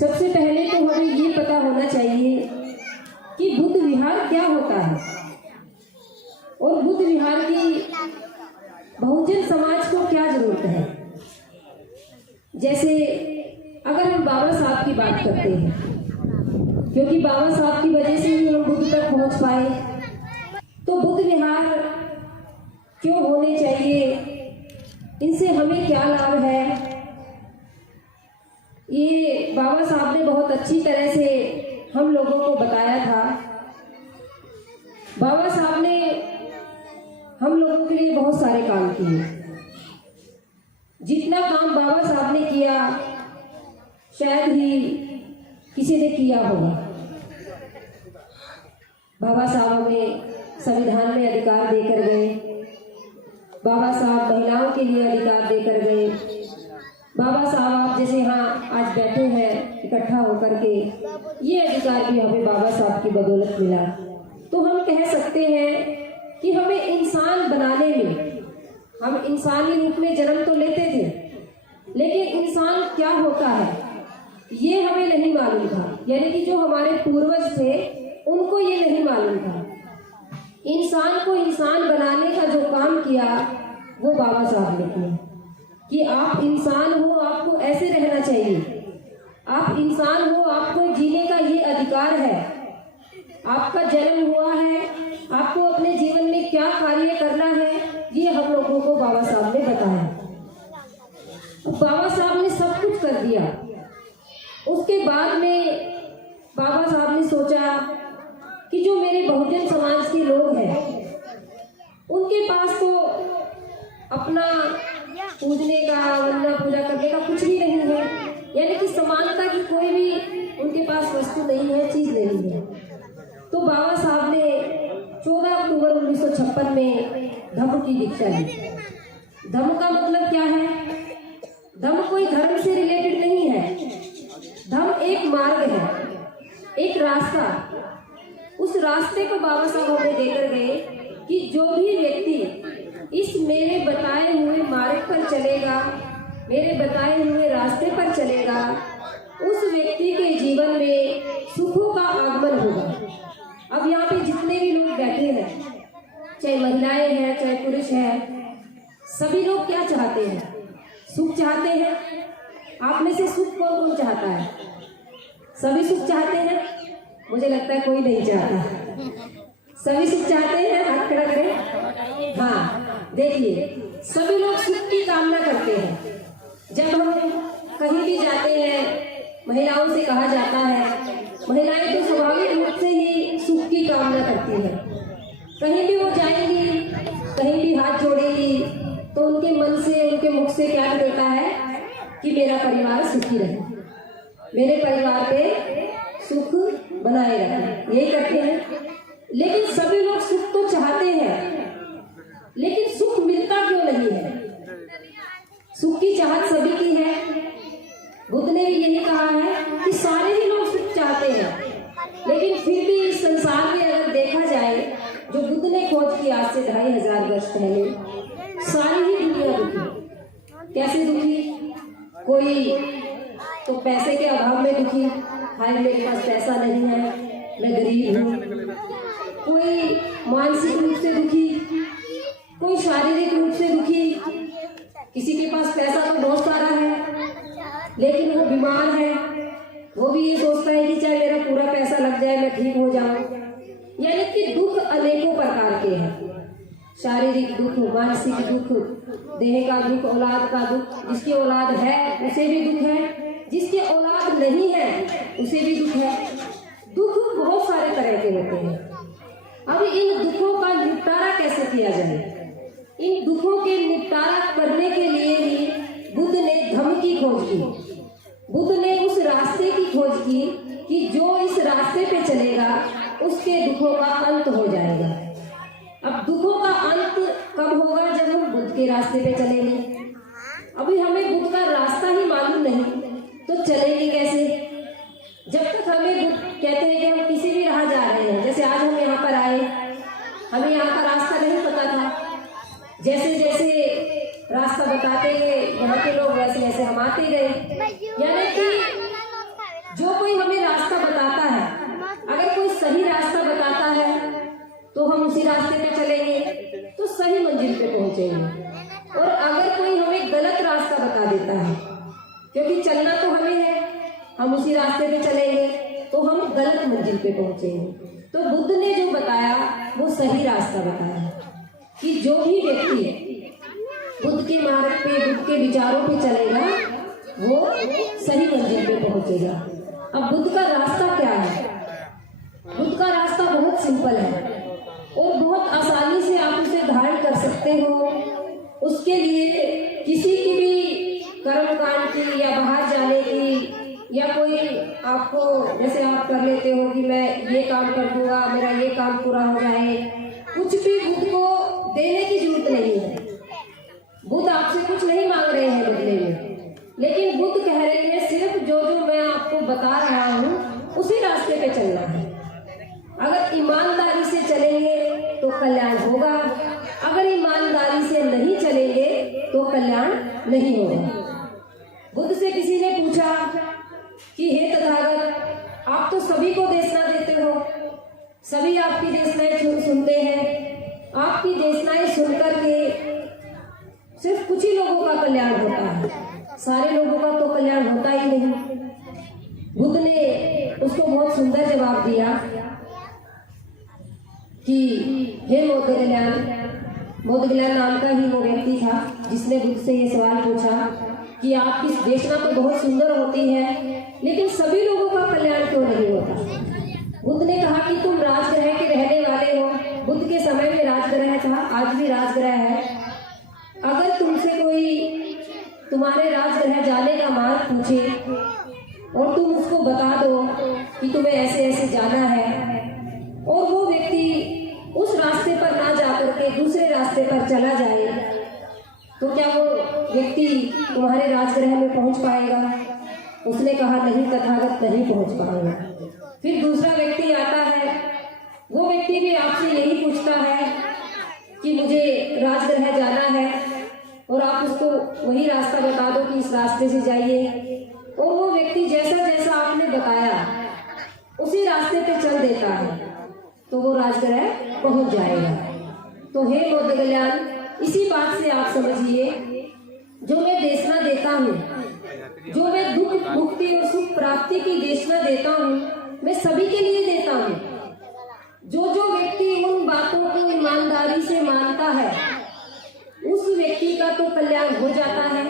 सबसे पहले तो हमें ये पता होना चाहिए कि बुद्ध विहार क्या होता है और बुद्ध विहार की बहुजन समाज को क्या जरूरत है। जैसे अगर हम बाबा साहब की बात करते हैं, क्योंकि बाबा साहब की वजह से ही हम बुद्ध तक पहुंच पाए, तो बुद्ध विहार क्यों होने चाहिए, इनसे हमें क्या लाभ है, ये बाबा साहब ने बहुत अच्छी तरह से हम लोगों को बताया था। बाबा साहब ने हम लोगों के लिए बहुत सारे काम किए। जितना काम बाबा साहब ने किया शायद ही किसी ने किया होगा। बाबा साहब हमें संविधान में अधिकार देकर गए, बाबा साहब महिलाओं के लिए अधिकार देकर गए। बाबा साहब आप जैसे यहाँ आज बैठे हैं इकट्ठा होकर के, ये अधिकार भी हमें बाबा साहब की बदौलत मिला। तो हम कह सकते हैं कि हमें इंसान बनाने में, हम इंसानी रूप में जन्म तो लेते थे, लेकिन इंसान क्या होता है ये हमें नहीं मालूम था। यानी कि जो हमारे पूर्वज थे उनको ये नहीं मालूम था। इंसान को इंसान बनाने का जो काम किया वो बाबा साहब ने किया कि आप इंसान हो, आपको ऐसे रहना चाहिए, आप इंसान हो, आपको जीने का ये अधिकार है, आपका जन्म हुआ है, आपको अपने जीवन में क्या कार्य करना है, ये हम लोगों को बाबा साहब ने बताया। बाबा साहब ने सब कुछ कर दिया। उसके बाद में बाबा साहब ने सोचा कि जो मेरे बहुजन समाज के लोग हैं उनके पास तो अपना पूजने का, वंदना पूजा करने का कुछ भी नहीं है, यानी कि समानता की कोई भी उनके पास वस्तु नहीं है, चीज नहीं है। तो बाबा साहब ने 14 अक्टूबर 1956 में धम्म की दीक्षा ली। धम्म का मतलब क्या है? धम्म कोई धर्म से रिलेटेड नहीं है। धम्म एक मार्ग है, एक रास्ता। उस रास्ते को बाबा साहब हमें देकर गए कि जो भी व्यक्ति इस मेरे बताए हुए मार्ग पर चलेगा, मेरे बताए हुए रास्ते पर चलेगा, उस व्यक्ति के जीवन में सुखों का आगमन होगा। अब यहाँ पे जितने भी लोग बैठे हैं, चाहे महिलाएं हैं चाहे पुरुष हैं, सभी लोग क्या चाहते हैं? सुख चाहते हैं। आप में से सुख कौन कौन चाहता है? सभी सुख चाहते हैं? मुझे लगता है कोई नहीं चाहता। सभी सुख चाहते हैं? हाथ खड़ा करें। हाँ, देखिए सभी लोग सुख की कामना करते हैं। जब हम कहीं भी जाते हैं, महिलाओं से कहा जाता है, महिलाएं तो स्वाभाविक रूप से ही सुख की कामना करती है। कहीं भी वो जाएंगी, कहीं भी हाथ जोड़ेंगी, तो उनके मन से, उनके मुख से क्या निकलता है कि मेरा परिवार सुखी रहे, मेरे परिवार पे सुख बनाए रखें, यही करते हैं। लेकिन सभी लोग सुख तो चाहते हैं, लेकिन सुख मिलता क्यों नहीं है? सुख की चाहत सभी की है। बुद्ध ने भी यही कहा है कि सारे ही लोग सुख चाहते हैं, लेकिन फिर भी इस संसार में अगर देखा जाए, जो बुद्ध ने खोज की आज से 2500 वर्ष पहले, सारी ही दुनिया दुखी। कैसे दुखी? कोई तो पैसे के अभाव में दुखी, हाय मेरे पास पैसा नहीं है, मैं गरीब हूँ। कोई मानसिक रूप से दुखी, कोई शारीरिक रूप से दुखी। किसी के पास पैसा तो बहुत सारा है लेकिन वो बीमार है, वो भी ये सोचता है कि चाहे मेरा पूरा पैसा लग जाए मैं ठीक हो जाऊं। यानी कि दुख अनेकों प्रकार के हैं। शारीरिक दुख, मानसिक दुख, देह का दुख, औलाद का दुख। जिसकी औलाद है उसे भी दुख है, जिसकी औलाद नहीं है उसे भी दुख है। दुख बहुत सारे तरह के होते हैं। अब इन दुखों का निपटारा कैसे किया जाए? इन दुखों के निपटारा करने के लिए ही बुद्ध ने धम्म की खोज की। बुद्ध ने उस रास्ते की खोज की कि जो इस रास्ते पे चलेगा उसके दुखों का अंत हो जाएगा। अब दुखों का अंत कब होगा? जब हम बुद्ध के रास्ते पे चलेंगे। अभी हमें बुद्ध का रास्ता ही मालूम नहीं तो चलेंगे कैसे? जब तक हमें बुद्ध कहते हैं कि हम किसी भी राह जा रहे हैं, जैसे आज हम यहाँ पर आए, हमें यहाँ का रास्ता नहीं पता था। जैसे जैसे रास्ता बताते गए यहाँ के लोग, वैसे वैसे हम आते गए। यानी कि पहुंचेंगे। और अगर कोई हमें गलत रास्ता बता देता है, क्योंकि चलना तो हमें है, हम उसी रास्ते पे चलेंगे तो हम गलत मंजिल पे पहुंचेंगे। तो बुद्ध ने जो बताया वो सही रास्ता बताया कि जो भी व्यक्ति बुद्ध के मार्ग पे, बुद्ध के विचारों पे चलेगा वो सही मंजिल पे पहुंचेगा। अब बुद्ध का रास्ता क्या है? बुद्ध का रास्ता बहुत सिंपल है और बहुत आसानी से आप उसे धारण कर सकते हो। उसके लिए किसी की भी कर्मकांड की या बाहर जाने की या कोई आपको, जैसे आप कर लेते हो कि मैं ये काम कर दूंगा, मेरा ये काम पूरा हो जाए, कुछ भी बुद्ध को देने की जरूरत नहीं है। बुद्ध आपसे कुछ नहीं मांग रहे हैं बदले में, लेकिन बुद्ध कह रहे हैं सिर्फ जो जो मैं आपको बता रहा हूँ उसी रास्ते पे चलना है। अगर ईमानदारी से चलेंगे तो कल्याण होगा, अगर ईमानदारी से नहीं चलेंगे तो कल्याण नहीं होगा। बुद्ध से किसी ने पूछा कि हे तथागत, आप तो सभी को देशना देते हो, सभी आपकी देशनाएं सुनते हैं, आपकी देशनाएं सुनकर के सिर्फ कुछ ही लोगों का कल्याण होता है, सारे लोगों का तो कल्याण होता ही नहीं। बुद्ध ने उसको बहुत सुंदर जवाब दिया कि हे मोदगल्यान नाम का ही वो व्यक्ति था जिसने बुद्ध से ये सवाल पूछा कि आपकी देशना तो बहुत सुंदर होती है, लेकिन सभी लोगों का कल्याण क्यों नहीं होता? बुद्ध ने कहा कि तुम राजग्रह के रहने वाले हो। बुद्ध के समय में राजग्रह था, आज भी राजग्रह है। अगर तुमसे कोई तुम्हारे राजग्रह जाने का मार्ग पूछे और तुम उसको बता दो कि तुम्हें ऐसे ऐसे जाना है, और वो व्यक्ति उस रास्ते पर ना जाकर के दूसरे रास्ते पर चला जाए, तो क्या वो व्यक्ति तुम्हारे राजग्रह में पहुंच पाएगा? उसने कहा नहीं तथागत, नहीं पहुंच पाएगा। फिर दूसरा व्यक्ति आता है, वो व्यक्ति भी आपसे यही पूछता है कि मुझे राजग्रह जाना है, और आप उसको वही रास्ता बता दो कि इस रास्ते से जाइए, और वो व्यक्ति जैसा जैसा आपने बताया उसी रास्ते पे चल देता है, तो वो राजग्रह पहुंच जाएगा। तो हे मोदगल्यान, इसी बात से आप समझिए, जो मैं देशना देता हूँ, जो मैं दुख मुक्ति और सुख प्राप्ति की देशना देता हूँ, मैं सभी के लिए देता हूँ। जो जो व्यक्ति उन बातों को ईमानदारी से मानता है उस व्यक्ति का तो कल्याण हो जाता है,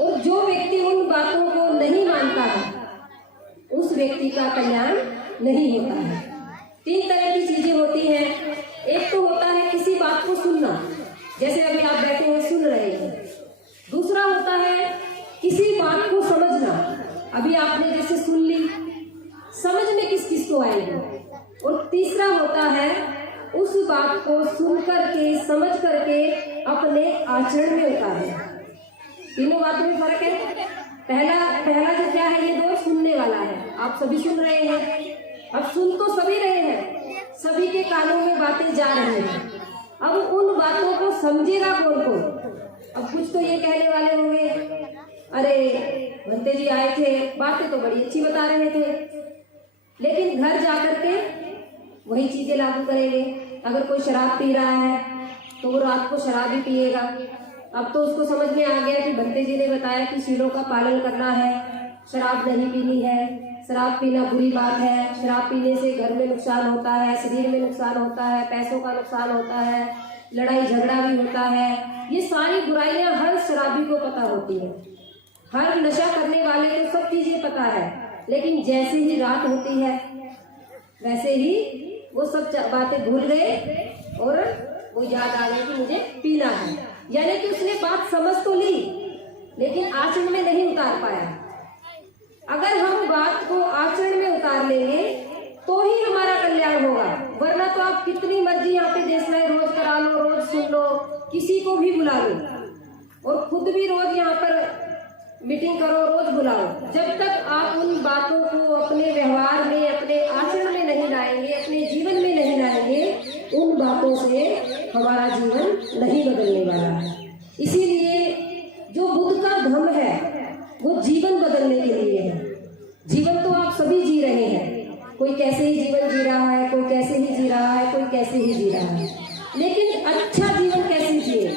और जो व्यक्ति उन बातों को नहीं मानता है उस व्यक्ति का कल्याण नहीं होता है। 3 तरह की चीजें होती हैं। एक तो होता है किसी बात को सुनना, जैसे अभी आप बैठे हैं सुन रहे हैं। दूसरा होता है किसी बात को समझना, अभी आपने जैसे सुन ली, समझ में किस किस को आएगी। और तीसरा होता है उस बात को सुन करके, समझ करके अपने आचरण में उतारना। तीनों बातों में फर्क है। पहला जो क्या है, ये 2 सुनने वाला है, आप सभी सुन रहे हैं। अब सुन तो सभी रहे हैं, सभी के कानों में बातें जा रही हैं। अब उन बातों को समझेगा कौन कौन? अब कुछ तो ये कहने वाले होंगे, अरे भंते जी आए थे, बातें तो बड़ी अच्छी बता रहे थे, लेकिन घर जाकर के वही चीजें लागू करेंगे। अगर कोई शराब पी रहा है तो वो रात को शराब ही पिएगा। अब तो उसको समझ में आ गया कि भंते जी ने बताया कि शीलों का पालन करना है, शराब नहीं पीनी है, शराब पीना बुरी बात है, शराब पीने से घर में नुकसान होता है, शरीर में नुकसान होता है, पैसों का नुकसान होता है, लड़ाई झगड़ा भी होता है। ये सारी बुराइयां हर शराबी को पता होती है, हर नशा करने वाले को सब चीजें पता है, लेकिन जैसे ही रात होती है वैसे ही वो सब बातें भूल गए और वो याद आ गई कि मुझे पीना है। यानी कि उसने बात समझ तो ली लेकिन आचरण में नहीं उतार पाया। अगर हम बात को आचरण में उतार लेंगे तो ही हमारा कल्याण होगा, वरना तो आप कितनी मर्जी यहाँ पे देशनाएं रोज करा लो, रोज सुन लो, किसी को भी बुला लो और खुद भी रोज यहाँ पर मीटिंग करो, रोज बुलाओ, जब तक आप उन बातों को अपने व्यवहार में, अपने आचरण में नहीं लाएंगे, अपने जीवन में नहीं लाएंगे, उन बातों से हमारा जीवन नहीं बदलने वाला है। इसीलिए जो बुद्ध का धम्म है वो जीवन बदलने के लिए है। जीवन तो आप सभी जी रहे हैं, कोई कैसे ही जीवन जी रहा है, कोई कैसे ही जी रहा है, कोई कैसे ही जी रहा है, लेकिन अच्छा जीवन कैसे जिए,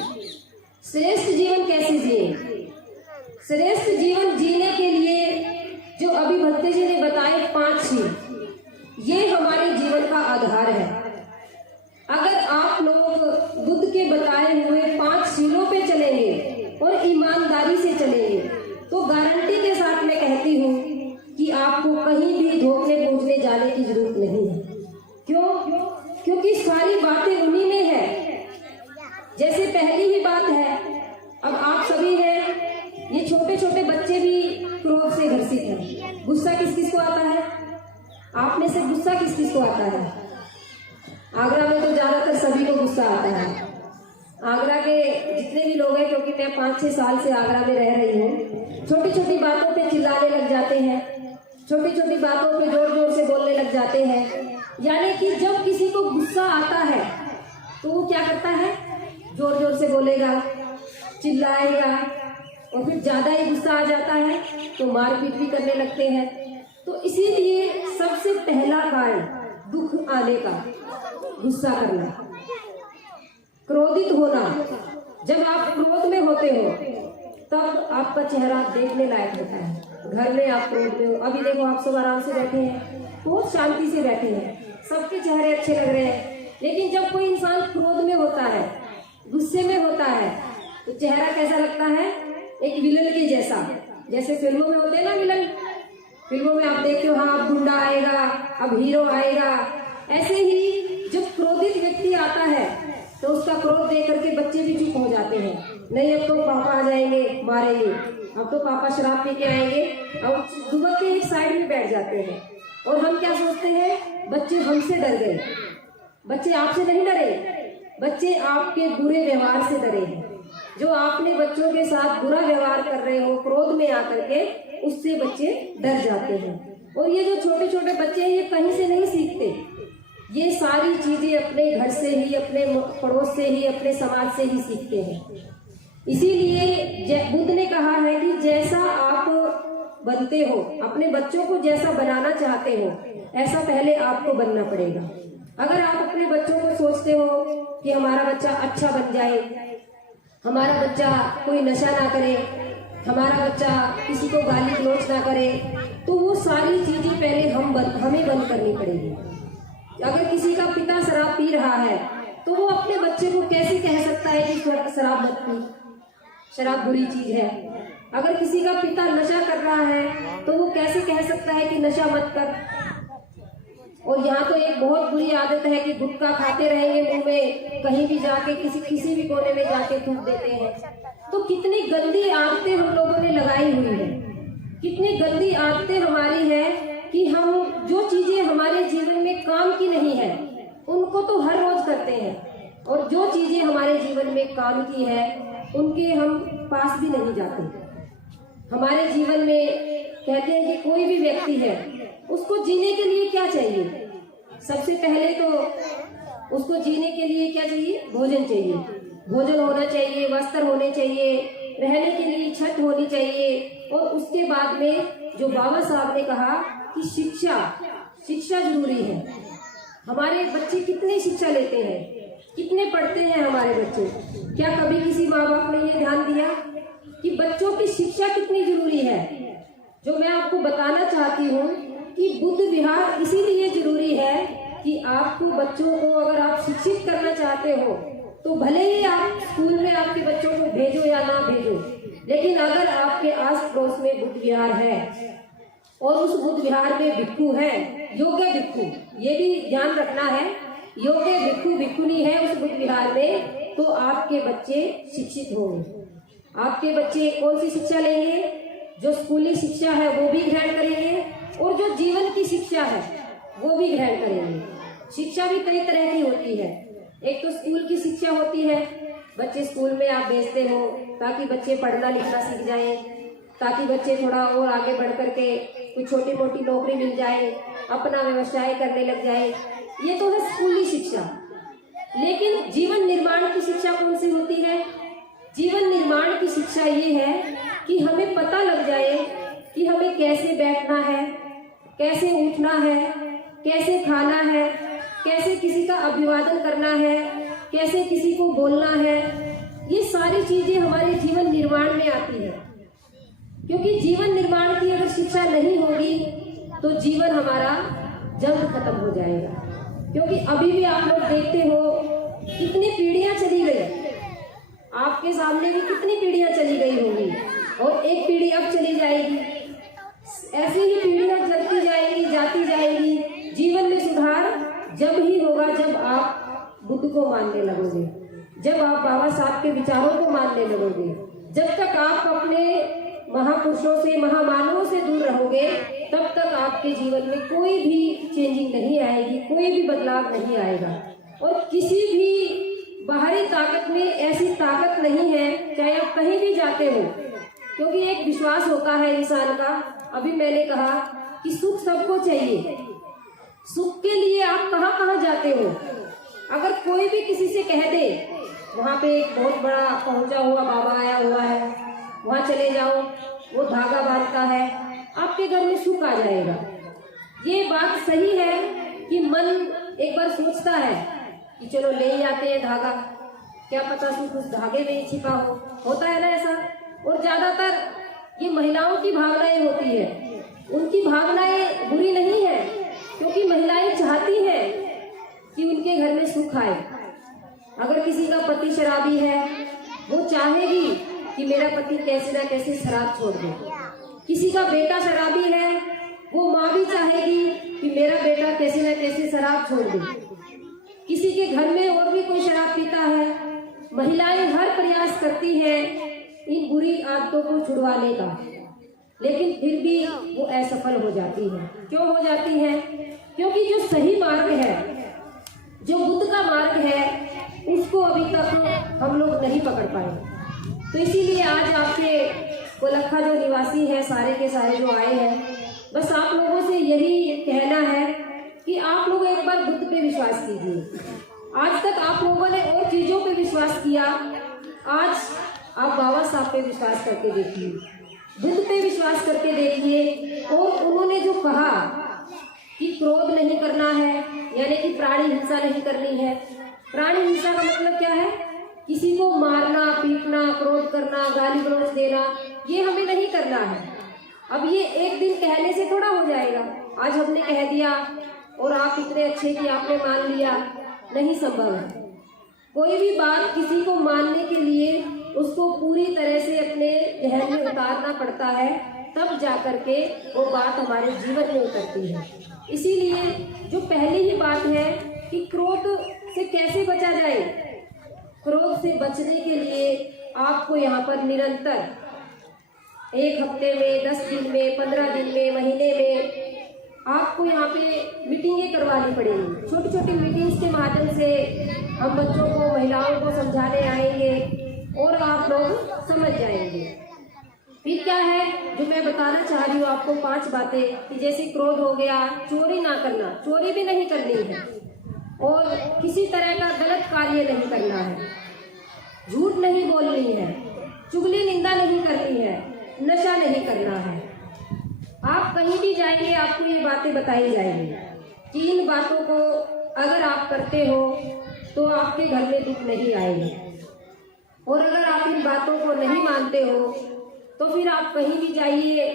श्रेष्ठ जीवन कैसे जिए? श्रेष्ठ जीवन जीने के लिए जो अभी भक्ति जी ने बताए 5 शील, ये हमारे जीवन का आधार है। अगर आप लोग बुद्ध के बताए हुए 5 शीलों पे चलेंगे और ईमानदारी से चलेंगे तो गारंटी के साथ मैं कहती हूँ कि आपको कहीं भी धोखे पहुंचने जाने की जरूरत नहीं है। क्यों? क्योंकि सारी बातें उन्हीं में है। जैसे पहली ही बात है, अब आप सभी हैं, ये छोटे छोटे बच्चे भी क्रोध से ग्रसित हैं। गुस्सा किस किस को आता है? आप में से गुस्सा किस किस को आता है? आगरा में तो ज्यादातर सभी को गुस्सा आता है। आगरा के जितने भी लोग हैं, क्योंकि मैं 5-6 साल से आगरा में रह रही हूँ, छोटी छोटी बातों पे चिल्लाने लग जाते हैं, छोटी छोटी बातों पे जोर जोर से बोलने लग जाते हैं। यानी कि जब किसी को गुस्सा आता है तो वो क्या करता है? जोर जोर से बोलेगा, चिल्लाएगा, और फिर ज्यादा ही गुस्सा आ जाता है तो मारपीट भी करने लगते हैं। तो इसीलिए सबसे पहला कारण दुख आने का गुस्सा करना, क्रोधित होना। जब आप क्रोध में होते हो तब आपका चेहरा देखने लायक होता है। घर में आप क्रोध में हो, अभी देखो आप सब आराम से बैठे हैं, बहुत शांति से बैठे हैं, सबके चेहरे अच्छे लग रहे हैं। लेकिन जब कोई इंसान क्रोध में होता है, गुस्से में होता है, तो चेहरा कैसा लगता है? एक विलन के जैसा। जैसे फिल्मों में होते हैं ना विलन, फिल्मों में आप देखते हो, हाँ अब गुंडा आएगा, अब हीरो आएगा। ऐसे ही जब क्रोधित व्यक्ति आता है तो उसका क्रोध देख करके बच्चे भी चुप हो जाते हैं। नहीं, अब तो पापा आ जाएंगे, मारेंगे, अब तो पापा शराब पी के आएंगे, अब सुबह के एक साइड में बैठ जाते हैं। और हम क्या सोचते हैं? बच्चे हमसे डर गए। बच्चे आपसे नहीं डरे, बच्चे आपके बुरे व्यवहार से डरे हैं। जो आपने बच्चों के साथ बुरा व्यवहार कर रहे हो क्रोध में आकर के, उससे बच्चे डर जाते हैं। और ये जो छोटे छोटे बच्चे हैं, ये कहीं से नहीं सीखते, ये सारी चीजें अपने घर से ही, अपने पड़ोस से ही, अपने समाज से ही सीखते हैं। इसीलिए बुद्ध ने कहा है कि जैसा आप बनते हो, अपने बच्चों को जैसा बनाना चाहते हो, ऐसा पहले आपको बनना पड़ेगा। अगर आप अपने बच्चों को सोचते हो कि हमारा बच्चा अच्छा बन जाए, हमारा बच्चा कोई नशा ना करे, हमारा बच्चा किसी को गाली गलौज ना करे, तो वो सारी चीजें पहले हमें बंद करनी पड़ेगी। अगर किसी का पिता शराब पी रहा है तो वो अपने बच्चे को कैसे कह सकता है कि शराब मत पी, शराब बुरी चीज है। अगर किसी का पिता नशा कर रहा है तो वो कैसे कह सकता है कि नशा मत कर। और यहाँ तो एक बहुत बुरी आदत है कि गुटखा खाते रहेंगे मुंह में, कहीं भी जाके किसी भी कोने में जाके थूक देते हैं। तो कितनी गंदी आदतें हम लोगों ने लगाई हुई है, कितनी गंदी आदतें हमारी है कि हम जो चीजें हमारे जीवन में काम की नहीं है उनको तो हर रोज करते हैं, और जो चीजें हमारे जीवन में काम की है उनके हम पास भी नहीं जाते। हमारे जीवन में कहते हैं कि कोई भी व्यक्ति है, उसको जीने के लिए क्या चाहिए? सबसे पहले तो उसको जीने के लिए क्या चाहिए? भोजन चाहिए। भोजन होना चाहिए, वस्त्र होने चाहिए, रहने के लिए छत होनी चाहिए। और उसके बाद में जो बाबा साहब ने कहा कि शिक्षा जरूरी है। हमारे बच्चे कितनी शिक्षा लेते हैं, कितने पढ़ते हैं हमारे बच्चे? क्या कभी किसी माँ बाप ने ये ध्यान दिया कि बच्चों की शिक्षा कितनी जरूरी है? जो मैं आपको बताना चाहती हूँ कि बुद्ध विहार इसीलिए जरूरी है कि आपको बच्चों को अगर आप शिक्षित करना चाहते हो तो भले ही आप स्कूल में आपके बच्चों को भेजो या ना भेजो, लेकिन अगर आपके आस पड़ोस में बुद्ध विहार है और उस बुद्ध विहार में भिक्खु है, योग्य भिक्खु, ये भी ध्यान रखना है, योग्य भिक्खु भिक्खुनी है उस बुद्ध विहार में, तो आपके बच्चे शिक्षित होंगे। आपके बच्चे कौन सी शिक्षा लेंगे? जो स्कूली शिक्षा है वो भी ग्रहण करेंगे, और जो जीवन की शिक्षा है वो भी ग्रहण करेंगे। शिक्षा भी कई तरह की होती है। एक तो स्कूल की शिक्षा होती है, बच्चे स्कूल में आप भेजते हो ताकि बच्चे पढ़ना लिखना सीख जाएं, ताकि बच्चे थोड़ा और आगे बढ़ करके कोई छोटी मोटी नौकरी मिल जाए, अपना व्यवसाय करने लग जाए। ये तो है स्कूली शिक्षा। लेकिन जीवन निर्माण की शिक्षा कौन सी होती है? जीवन निर्माण की शिक्षा ये है कि हमें पता लग जाए कि हमें कैसे बैठना है, कैसे उठना है, कैसे खाना है, कैसे किसी का अभिवादन करना है, कैसे किसी को बोलना है, ये सारी चीजें हमारे जीवन निर्माण में आती है, क्योंकि जीवन निर्माण की अगर शिक्षा नहीं होगी तो जीवन हमारा जल्द खत्म हो जाएगा। क्योंकि अभी भी आप लोग देखते हो कितनी पीढ़ियां चली गई, आपके सामने भी कितनी पीढ़ियां चली गई होंगी और एक पीढ़ी अब चली जाएगी। ऐसी ही पीढ़ियां चलती जाएंगी, जाती जाएंगी। जीवन में सुधार जब ही होगा जब आप बुद्ध को मानने लगोगे, जब आप बाबा साहब के विचारों को मानने लगोगे। जब तक आप अपने महापुरुषों से, महामानवों से दूर रहोगे, तब तक आपके जीवन में कोई भी चेंजिंग नहीं आएगी, कोई भी बदलाव नहीं आएगा। और किसी भी बाहरी ताकत में ऐसी ताकत नहीं है, चाहे आप कहीं भी जाते हो, क्योंकि एक विश्वास होता है इंसान का। अभी मैंने कहा कि सुख सबको चाहिए, सुख के लिए आप कहाँ कहाँ जाते हो। अगर कोई भी किसी से कह दे वहाँ पे एक बहुत बड़ा पहुंचा हुआ बाबा आया हुआ है, वहाँ चले जाओ, वो धागा बांधता है, आपके घर में सुख आ जाएगा। ये बात सही है कि मन एक बार सोचता है कि चलो ले ही आते हैं धागा, क्या पता सुख उस धागे में ही छिपा हो। होता है ना ऐसा। और ज्यादातर ये महिलाओं की भावनाएं होती है। उनकी भावनाएं बुरी नहीं है, क्योंकि महिलाएं चाहती हैं कि उनके घर में सुख आए। अगर किसी का पति शराबी है, वो चाहेगी कि मेरा पति कैसे ना कैसे शराब छोड़ दे। किसी का बेटा शराबी है, वो माँ भी चाहेगी कि मेरा बेटा कैसे ना कैसे शराब छोड़ दे। किसी के घर में और भी कोई शराब पीता है, महिलाएं हर प्रयास करती हैं इन बुरी आदतों को छुड़वाने का, लेकिन फिर भी वो असफल हो जाती है। क्यों हो जाती है? क्योंकि जो सही मार्ग है, जो बुद्ध का मार्ग है, उसको अभी तक हम लोग नहीं पकड़ पाए। तो इसीलिए आज आपके कोलखा जो निवासी है, सारे के सारे जो आए हैं, बस आप लोगों से यही कहना है कि आप लोग एक बार बुद्ध पे विश्वास कीजिए। आज तक आप लोगों ने और चीजों पे विश्वास किया, आज आप बाबा साहब पे विश्वास करके देखिए, बुद्ध पे विश्वास करके देखिए। और उन्होंने जो कहा कि क्रोध नहीं करना है, यानी कि प्राणी हिंसा नहीं करनी है। प्राणी हिंसा का मतलब क्या है? किसी को मारना, पीटना, क्रोध करना, गाली गलौज देना, ये हमें नहीं करना है। अब ये एक दिन कहने से थोड़ा हो जाएगा। आज हमने कह दिया और आप इतने अच्छे कि आपने मान लिया, नहीं संभव है। कोई भी बात किसी को मानने के लिए उसको पूरी तरह से अपने जहन में उतारना पड़ता है, तब जाकर के वो बात हमारे जीवन में उतरती है। इसीलिए जो पहली ही बात है कि क्रोध से कैसे बचा जाए, क्रोध से बचने के लिए आपको यहाँ पर निरंतर 1 हफ्ते में, 10 दिन में, 15 दिन में, महीने में आपको यहाँ पे मीटिंगें करवानी पड़ेगी। छोटी छोटी मीटिंग्स के माध्यम से हम बच्चों को, महिलाओं को समझाने आएंगे और आप लोग समझ जाएंगे। फिर क्या है जो मैं बताना चाह रही हूँ आपको, 5 बातें कि जैसे क्रोध हो गया, चोरी ना करना, चोरी भी नहीं करनी है, और किसी तरह का गलत कार्य नहीं करना है, झूठ नहीं बोलनी है, चुगली निंदा नहीं करनी है, नशा नहीं करना है। आप कहीं भी जाएंगे आपको ये बातें बताई जाएंगी कि इन बातों को अगर आप करते हो तो आपके घर में दुख नहीं आएगा। और अगर आप इन बातों को नहीं मानते हो तो फिर आप कहीं भी जाइए,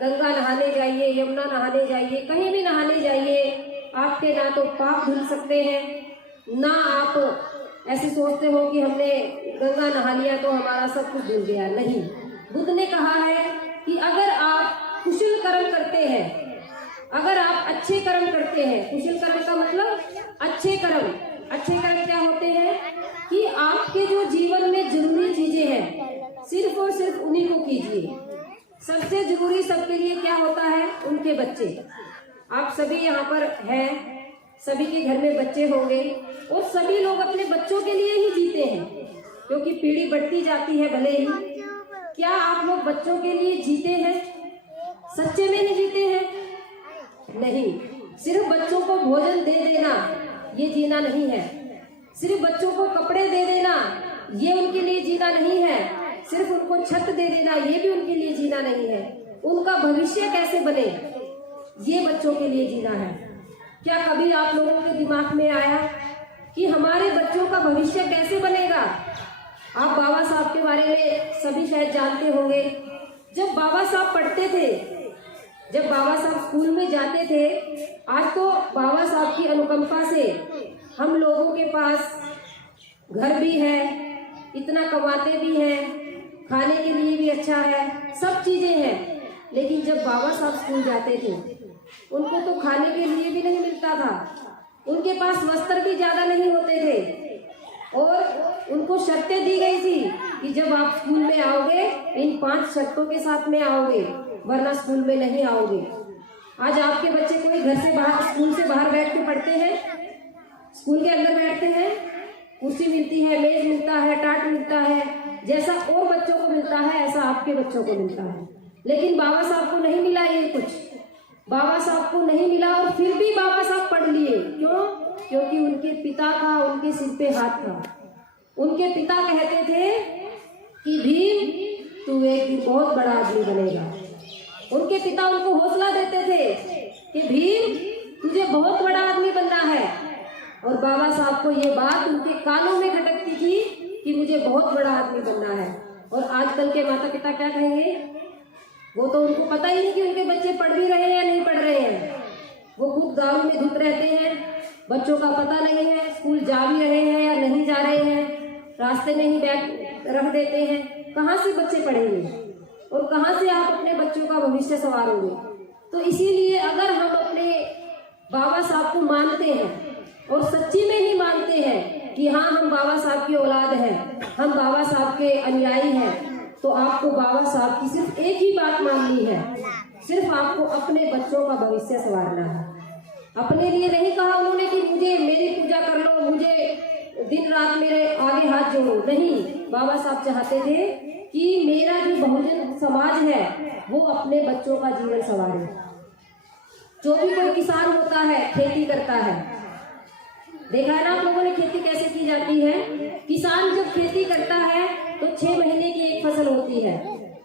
गंगा नहाने जाइए, यमुना नहाने जाइए, कहीं भी नहाने जाइए, आपके ना तो पाप धुल सकते हैं, ना आप ऐसे सोचते हो कि हमने गंगा नहा लिया तो हमारा सब कुछ धुल गया। नहीं, बुद्ध ने कहा है कि अगर आप कुशल कर्म करते हैं, अगर आप अच्छे कर्म करते हैं, कुशल कर्म का मतलब अच्छे कर्म। अच्छे कर्म क्या होते हैं कि आपके जो जीवन में जरूरी चीजें हैं, सिर्फ और सिर्फ उन्हीं को कीजिए। सबसे जरूरी सबके लिए क्या होता है? उनके बच्चे। आप सभी यहाँ पर हैं, सभी के घर में बच्चे होंगे और सभी लोग अपने बच्चों के लिए ही जीते हैं, क्योंकि पीढ़ी बढ़ती जाती है भले ही। क्या आप लोग बच्चों के लिए जीते हैं? सच्चे में ही जीते हैं? नहीं। सिर्फ बच्चों को भोजन दे देना ये जीना नहीं है, सिर्फ बच्चों को कपड़े दे देना ये उनके लिए जीना नहीं है, सिर्फ उनको छत दे देना ये भी उनके लिए जीना नहीं है। उनका भविष्य कैसे बने ये बच्चों के लिए जीना है। क्या कभी आप लोगों के दिमाग में आया कि हमारे बच्चों का भविष्य कैसे बनेगा? आप बाबा साहब के बारे में सभी शायद जानते होंगे। जब बाबा साहब पढ़ते थे, जब बाबा साहब स्कूल में जाते थे, आज तो बाबा साहब की अनुकंपा से हम लोगों के पास घर भी है, इतना कमाते भी हैं, खाने के लिए भी अच्छा है, सब चीजें हैं। लेकिन जब बाबा साहब स्कूल जाते थे, उनको तो खाने के लिए भी नहीं मिलता था, उनके पास वस्त्र भी ज्यादा नहीं होते थे, और उनको शर्तें दी गई थी कि जब आप स्कूल में आओगे इन 5 शर्तों के साथ में आओगे, वरना स्कूल में नहीं आओगे। आज आपके बच्चे कोई घर से बाहर, स्कूल से बाहर बैठ के पढ़ते हैं, स्कूल के अंदर बैठते हैं, कुर्सी मिलती है, मेज मिलता है, टाट मिलता है, जैसा और बच्चों को मिलता है ऐसा आपके बच्चों को मिलता है। लेकिन बाबा साहब को नहीं मिला ये कुछ, बाबा साहब को नहीं मिला, और फिर भी बाबा साहब पढ़ लिए। क्यों? क्योंकि उनके पिता का उनके सिर पे हाथ था। उनके पिता कहते थे कि भीम तू एक दिन बहुत बड़ा आदमी बनेगा। उनके पिता उनको हौसला देते थे कि भीम तुझे बहुत बड़ा आदमी बनना है, और बाबा साहब को ये बात उनके कानों में खटकती थी कि मुझे बहुत बड़ा आदमी बनना है। और आजकल के माता पिता क्या कहेंगे? वो तो उनको पता ही नहीं कि उनके बच्चे पढ़ भी रहे हैं या नहीं पढ़ रहे हैं। वो खूब दारू में धुत रहते हैं, बच्चों का पता नहीं है स्कूल जा भी रहे हैं या नहीं जा रहे हैं, रास्ते में ही बैग रख देते हैं। कहाँ से बच्चे पढ़ेंगे और कहाँ से आप अपने बच्चों का भविष्य संवारोगे? तो इसीलिए अगर हम अपने बाबा साहब को मानते हैं और सच्ची में ही मानते हैं कि हाँ हम बाबा साहब की औलाद हैं, हम बाबा साहब के अनुयायी हैं, तो आपको बाबा साहब की सिर्फ एक ही बात माननी है, सिर्फ आपको अपने बच्चों का भविष्य संवारना है। अपने लिए नहीं कहा उन्होंने कि मुझे मेरी पूजा कर लो, मुझे दिन रात मेरे आगे हाथ जोड़ो, नहीं। बाबा साहब चाहते थे कि मेरा जो बहुजन समाज है वो अपने बच्चों का जीवन संवारे। जो भी कोई किसान होता है, खेती करता है, देखा है ना आप लोगों ने खेती कैसे की जाती है। किसान जब खेती करता है तो 6 महीने की एक फसल होती है,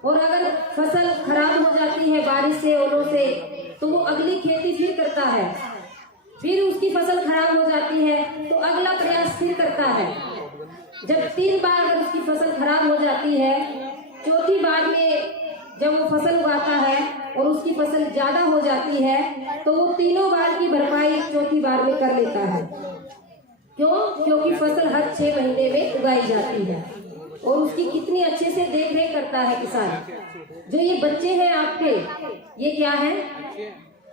और अगर फसल खराब हो जाती है बारिश से, ओलों से, तो वो अगली खेती फिर करता है, फिर उसकी फसल खराब हो जाती है तो अगला प्रयास फिर करता है। जब 3 बार अगर उसकी फसल खराब हो जाती है, चौथी बार में जब वो फसल उगाता है और उसकी फसल ज्यादा हो जाती है तो वो 3 बार की भरपाई चौथी बार में कर लेता है। क्यों? क्योंकि फसल हर 6 महीने में उगाई जाती है, और उसकी कितनी अच्छे से देख रेख करता है किसान। जो ये बच्चे हैं आपके, ये क्या है?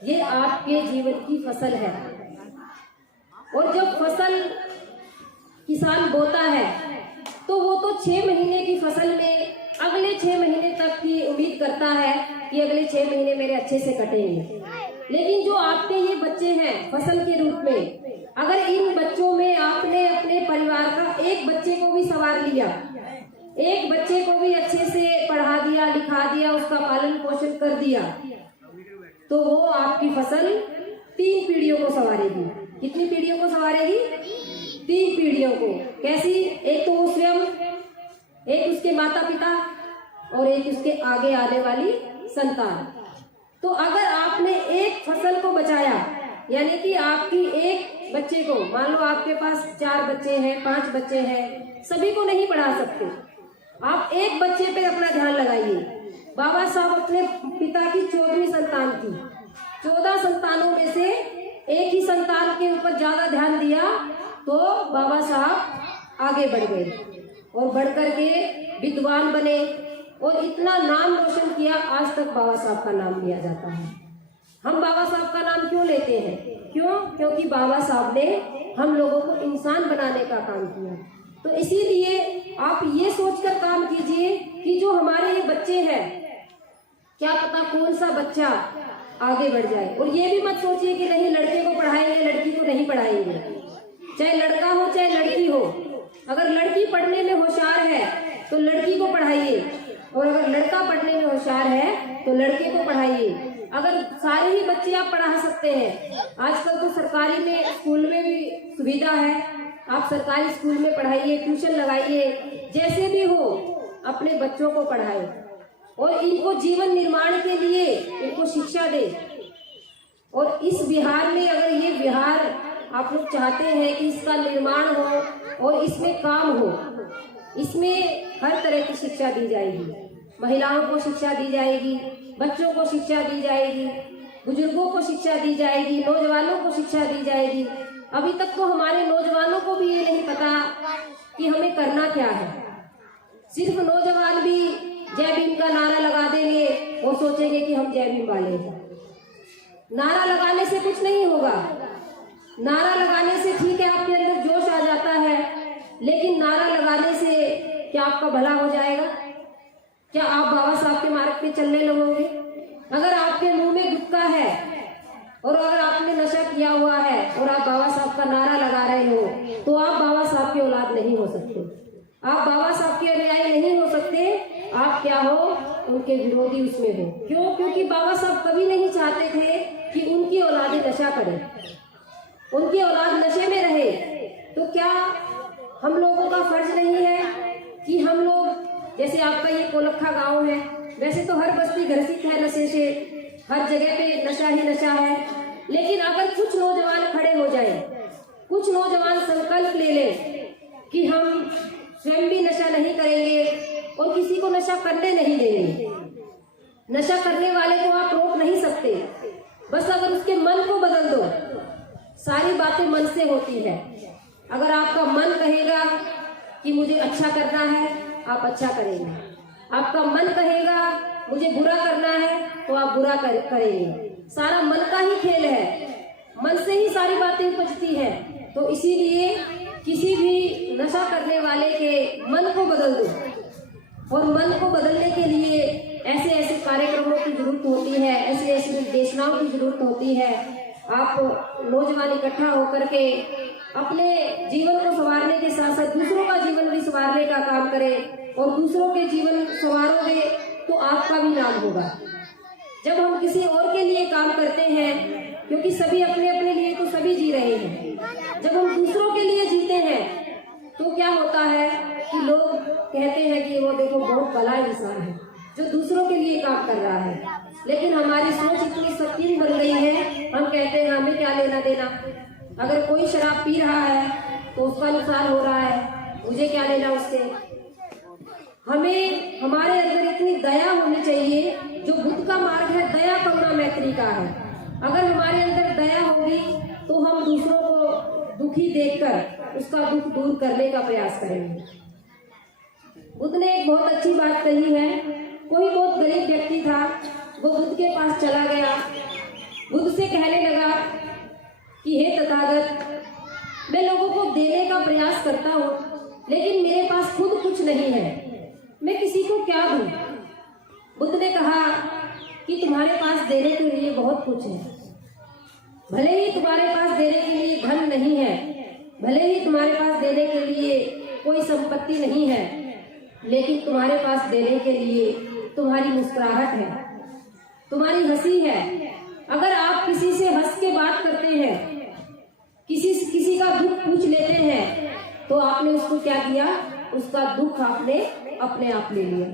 ये आपके जीवन की फसल है। और जब फसल किसान बोता है तो वो तो 6 महीने की फसल में अगले 6 महीने तक की उम्मीद करता है कि अगले 6 महीने मेरे अच्छे से कटेंगे। लेकिन जो आपके ये बच्चे हैं फसल के रूप में, अगर इन बच्चों में आपने अपने परिवार का एक बच्चे को भी संवार लिया, एक बच्चे को भी अच्छे से पढ़ा दिया, लिखा दिया, उसका पालन पोषण कर दिया, तो वो आपकी फसल 3 पीढ़ियों को संवारेगी। कितनी पीढ़ियों को संवारेगी? 3 पीढ़ियों को। कैसी? एक तो वो स्वयं, एक उसके माता पिता, और एक उसके आगे आने वाली संतान। तो अगर आपने एक फसल को बचाया, यानी कि आपकी एक बच्चे को, मान लो आपके पास 4 बच्चे हैं, 5 बच्चे हैं, सभी को नहीं पढ़ा सकते, आप एक बच्चे पे अपना ध्यान लगाइए। बाबा साहब अपने पिता की 14वीं संतान थी, 14 संतानों में से एक ही संतान के ऊपर ज्यादा ध्यान दिया तो बाबा साहब आगे बढ़ गए और बढ़कर के विद्वान बने और इतना नाम रोशन किया। आज तक बाबा साहब का नाम लिया जाता है। हम बाबा साहब का नाम क्यों लेते हैं? क्यों? क्योंकि बाबा साहब ने हम लोगों को इंसान बनाने का काम किया। तो इसीलिए आप ये सोचकर काम कीजिए कि जो हमारे ये बच्चे हैं, क्या पता कौन सा बच्चा आगे बढ़ जाए। और ये भी मत सोचिए कि नहीं लड़के को पढ़ाएंगे, लड़की को नहीं पढ़ाएंगे। चाहे लड़का हो चाहे लड़की हो, अगर लड़की पढ़ने में होशियार है तो लड़की को पढ़ाइए, और अगर लड़का पढ़ने में होशियार है तो लड़के को पढ़ाइए। अगर सारे ही बच्चे आप पढ़ा सकते हैं, आजकल तो सरकारी में स्कूल में भी सुविधा है, आप सरकारी स्कूल में पढ़ाइए, ट्यूशन लगाइए, जैसे भी हो अपने बच्चों को पढ़ाए और इनको जीवन निर्माण के लिए इनको शिक्षा दे। और इस बिहार में, अगर ये बिहार आप लोग चाहते हैं कि इसका निर्माण हो और इसमें काम हो, इसमें हर तरह की शिक्षा दी जाएगी। महिलाओं को शिक्षा दी जाएगी, बच्चों को शिक्षा दी जाएगी, बुजुर्गों को शिक्षा दी जाएगी, नौजवानों को शिक्षा दी जाएगी। अभी तक तो हमारे नौजवानों को भी ये नहीं पता कि हमें करना क्या है। सिर्फ नौजवान भी जय भीम का नारा लगा देंगे, वो सोचेंगे कि हम जय भीम वाले हैं। नारा लगाने से कुछ नहीं होगा। नारा लगाने से ठीक है, आपके अंदर जोश आ जाता है, लेकिन नारा लगाने से क्या आपका भला हो जाएगा? क्या आप बाबा साहब के मार्ग पे चलने लगोगे? अगर आपके मुंह में गुटखा है और अगर आपने नशा किया हुआ है और आप बाबा साहब का नारा लगा रहे हो, तो आप बाबा साहब की औलाद नहीं हो सकते, आप बाबा साहब के अनुयायी नहीं हो सकते। आप क्या हो? उनके विरोधी उसमें हो। क्यों? क्योंकि बाबा साहब कभी नहीं चाहते थे कि उनकी औलादें नशा करें, उनकी औलाद नशे में रहे। तो क्या हम लोगों का फर्ज नहीं है कि हम लोग, जैसे आपका ये कोलखा गांव है, वैसे तो हर बस्ती ग्रसित है नशे से, हर जगह पे नशा ही नशा है, लेकिन अगर कुछ नौजवान खड़े हो जाए, कुछ नौजवान संकल्प ले लें कि हम स्वयं भी नशा नहीं करेंगे और किसी को नशा करने नहीं देंगे। नशा करने वाले को आप रोक नहीं सकते, बस अगर उसके मन को बदल दो। सारी बातें मन से होती है। अगर आपका मन कहेगा कि मुझे अच्छा करना है, आप अच्छा करेंगे। आपका मन कहेगा मुझे बुरा करना है, तो आप बुरा करेंगे। सारा मन का ही खेल है, मन से ही सारी बातें उपजती है। तो इसीलिए किसी भी नशा करने वाले के मन को बदल दो, और मन को बदलने के लिए ऐसे ऐसे कार्यक्रमों की जरूरत होती है, ऐसी ऐसी निर्देशनाओं की जरूरत होती है। आप नौजवान इकट्ठा होकर के अपने जीवन को संवारने के साथ साथ दूसरों का जीवन भी संवारने का काम करें, और दूसरों के जीवन संवारोगे तो आपका भी नाम होगा। जब हम किसी और के लिए काम करते हैं, क्योंकि सभी अपने अपने लिए तो सभी जी रहे हैं, जब हम दूसरों के लिए जीते हैं तो क्या होता है कि लोग कहते हैं कि वो देखो बहुत भला इंसान है जो दूसरों के लिए काम कर रहा है। लेकिन हमारी सोच इतनी संकीर्ण बन गई है, हम कहते हैं हमें क्या लेना देना, अगर कोई शराब पी रहा है तो उसका नुकसान हो रहा है, मुझे क्या लेना उससे। हमें हमारे अंदर इतनी दया होनी चाहिए, जो बुद्ध का मार्ग है दया करुणा मैत्री का है। अगर हमारे अंदर दया होगी तो हम दूसरों को दुखी देखकर उसका दुख दूर करने का प्रयास करेंगे। बुद्ध ने एक बहुत अच्छी बात कही है। कोई बहुत गरीब व्यक्ति था, वो बुद्ध के पास चला गया, बुद्ध से कहने लगा कि हे तथागत, मैं लोगों को देने का प्रयास करता हूँ, लेकिन मेरे पास खुद कुछ नहीं है, मैं किसी को क्या दूं? बुद्ध ने कहा कि तुम्हारे पास देने के लिए बहुत कुछ है। भले ही तुम्हारे पास देने के लिए धन नहीं है, भले ही तुम्हारे पास देने के लिए कोई संपत्ति नहीं है, लेकिन तुम्हारे पास देने के लिए तुम्हारी मुस्कुराहट है, तुम्हारी हंसी है। अगर आप किसी से हंस के बात करते हैं, किसी का दुख पूछ लेते हैं, तो आपने उसको क्या किया? उसका दुख आपने अपने आप ले लिया।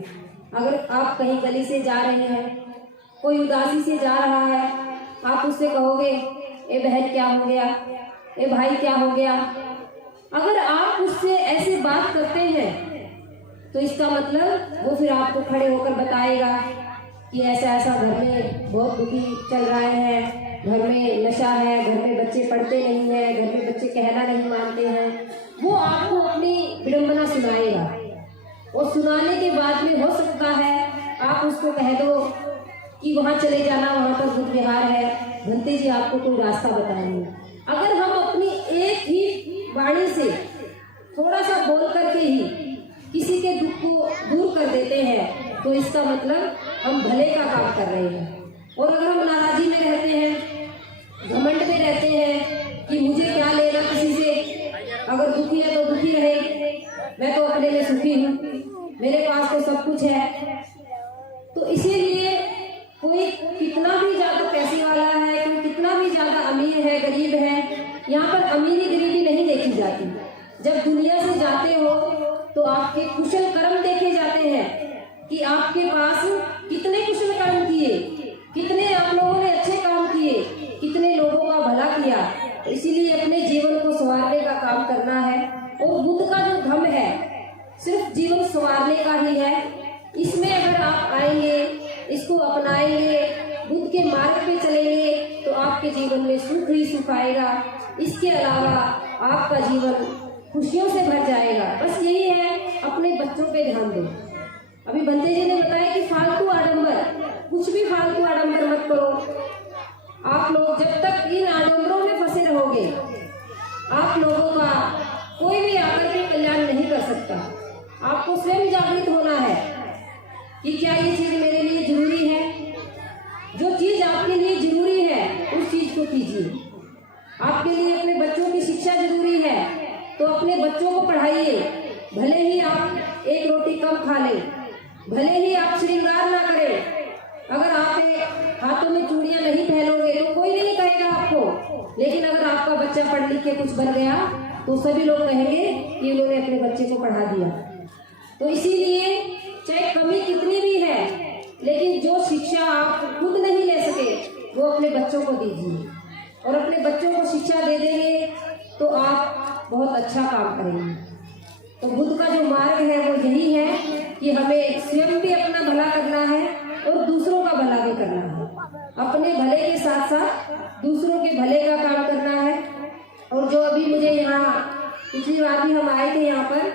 अगर आप कहीं गली से जा रहे हैं, कोई उदासी से जा रहा है, आप उससे कहोगे ए बहन क्या हो गया, ए भाई क्या हो गया। अगर आप उससे ऐसे बात करते हैं तो इसका मतलब वो फिर आपको खड़े होकर बताएगा कि ऐसा ऐसा घर में बहुत दुखी चल रहा है, घर में नशा है, घर में बच्चे पढ़ते नहीं है, घर में बच्चे कहना नहीं मानते हैं। वो आपको अपनी विडंबना सुनाएगा, और सुनाने के बाद में हो सकता है आप उसको कह दो कि वहाँ चले जाना, वहाँ पर बुद्ध विहार है, भंते जी आपको कोई रास्ता बताएंगे। अगर हम अपनी एक ही वाणी से थोड़ा सा बोल करके ही किसी के दुख को दूर कर देते हैं, तो इसका मतलब हम भले का काम कर रहे हैं। और अगर हम नाराजी में रहते हैं, घमंड में रहते हैं कि मुझे क्या लेना किसी से, अगर दुखी है तो दुखी रहे, मैं तो अपने में सुखी हूँ, मेरे पास तो सब कुछ है। तो इसीलिए कोई कितना भी ज्यादा पैसे वाला है, कोई कितना भी ज्यादा अमीर है, गरीब है, यहाँ पर अमीरी गरीबी नहीं देखी जाती। जब दुनिया से जाते हो तो आपके कुशल कर्म देखे जाते हैं कि आपके पास कितने कुशल कर्म किए, कितने आप लोगों ने अच्छे काम किए, कितने लोगों का भला किया। इसीलिए अपने जीवन को संवारने का काम करना है। और बुद्ध का जो धम्म है, सिर्फ आपके जीवन में सुख ही सुख आएगा। इसके अलावा आपका जीवन खुशियों से भर जाएगा। बस यही है, अपने बच्चों पे ध्यान दो। अभी बंते जी ने बताया कि फालतू आडंबर, कुछ भी फालतू आडंबर मत करो। आप लोग जब तक इन आडंबरों में फंसे रहोगे, आप लोगों का कोई भी आकर के कल्याण नहीं कर सकता। आपको स्वयं जागृत होना है कि क्या ये चीज मेरे लिए जरूरी है। जो चीज आपके लिए जरूरी है उस चीज को कीजिए। आपके लिए अपने बच्चों की शिक्षा जरूरी है तो अपने बच्चों को पढ़ाइए। भले ही आप एक रोटी कम खा लें, भले ही आप श्रृंगार ना करें, अगर आप हाथों में चूड़ियां नहीं पहनोगे तो कोई नहीं कहेगा आपको। लेकिन अगर आपका बच्चा पढ़ लिख के कुछ बन गया तो सभी लोग कहेंगे कि उन्होंने अपने बच्चे को पढ़ा दिया। तो इसीलिए चाहे कमी कितनी भी है, लेकिन जो शिक्षा आप खुद नहीं ले सके वो अपने बच्चों को दीजिए। और अपने बच्चों को शिक्षा दे देंगे तो आप बहुत अच्छा काम करेंगे। तो बुद्ध का जो मार्ग है वो यही है कि हमें स्वयं भी अपना भला करना है और दूसरों का भला भी करना है। अपने भले के साथ साथ दूसरों के भले का काम करना है। और जो अभी मुझे यहाँ पिछली बार भी हम आए थे, यहाँ पर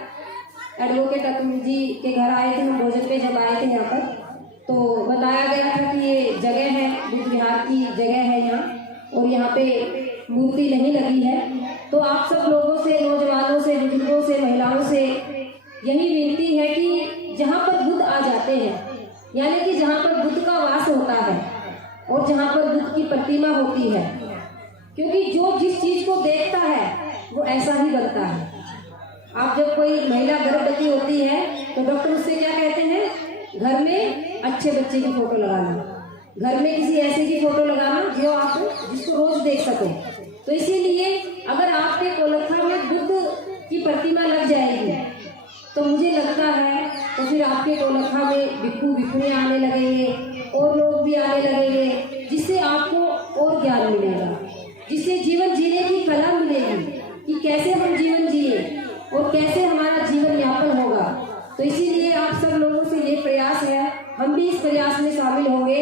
एडवोकेट अतुल जी के घर आए थे हम भोजन पे, जब आए थे यहाँ पर तो बताया गया था कि ये जगह है बुद्ध विहार की जगह है यहाँ, और यहाँ पे मूर्ति नहीं लगी है। तो आप सब लोगों से, नौजवानों से, बुजुर्गों से, महिलाओं से यही विनती है कि जहाँ पर बुद्ध आ जाते हैं, यानी कि जहाँ पर बुद्ध का वास होता है और जहाँ पर बुद्ध की प्रतिमा होती है, क्योंकि जो जिस चीज को देखता है वो ऐसा ही बनता है। आप जब कोई महिला गर्भवती होती है तो डॉक्टर उससे क्या कहते हैं, घर में अच्छे बच्चे की फोटो लगाना, घर में किसी ऐसे की फोटो लगाना जो आप जिसको रोज देख सको। तो इसीलिए अगर आपके कोलखा में बुद्ध की प्रतिमा लग जाएगी तो मुझे लगता है तो फिर आपके कोलखा में भिक्खू भिक्खुनियाँ आने लगेंगे और लोग भी आने लगेंगे, जिससे आपको और ज्ञान मिलेगा, जिससे जीवन जीने की कला मिलेगी कि कैसे हम जीवन जिए और कैसे हमारा जीवन यापन होगा। तो इसीलिए आप सब लोगों से ये प्रयास है, हम भी इस प्रयास में शामिल होंगे